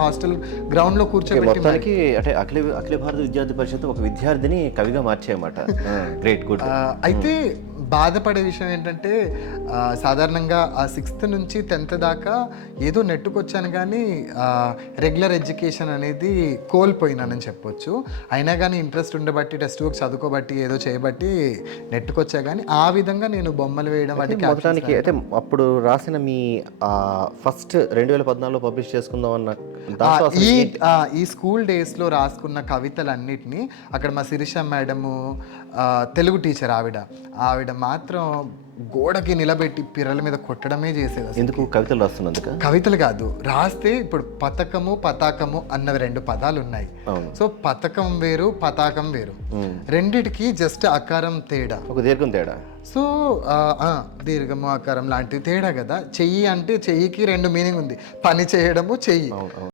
Hostel గ్రౌండ్లో కూర్చోబెట్టి మొత్తానికి అంటే అఖిల అఖిల భారత విద్యార్థి పరిషత్ ఒక విద్యార్థిని కవిగా మార్చేయమాట. గ్రేట్ గుడ్ అయితే బాధపడే విషయం ఏంటంటే సాధారణంగా ఆ సిక్స్త్ నుంచి టెన్త్ దాకా ఏదో నెట్టుకొచ్చాను కానీ రెగ్యులర్ ఎడ్యుకేషన్ అనేది కోల్పోయినానని చెప్పొచ్చు. అయినా కానీ ఇంట్రెస్ట్ ఉండబట్టి టెక్స్ట్ బుక్ చదువుకోబట్టి ఏదో చేయబట్టి నెట్టుకొచ్చా కానీ ఆ విధంగా నేను బొమ్మలు వేయడం వాటికి మొత్తానికి అయితే అప్పుడు రాసిన మీ ఫస్ట్ రెండు వేల పద్నాలుగులో పబ్లిష్ చేసుకుందాం అన్న ఈ ఈ స్కూల్ డేస్లో రాసుకున్న కవితలన్నిటినీ అక్కడ మా శిరీష మేడము తెలుగు టీచర్ ఆవిడ ఆవిడ మాత్రం గోడకి నిలబెట్టి పిర్రల మీద కొట్టడమే చేసేది. ఎందుకు? కవితలు రాస్తున్నందుక? కవితలు కాదు రాస్తే ఇప్పుడు పతకము పతాకము అన్నవి రెండు పదాలు ఉన్నాయి సో పతకం వేరు పతాకం వేరు. రెండిటికి జస్ట్ ఆకారం తేడా. ఒక దీర్ఘం తేడా? సో దీర్ఘము ఆకారం లాంటివి తేడా కదా. చెయ్యి అంటే చెయ్యికి రెండు మీనింగ్ ఉంది. పని చేయడము చెయ్యి.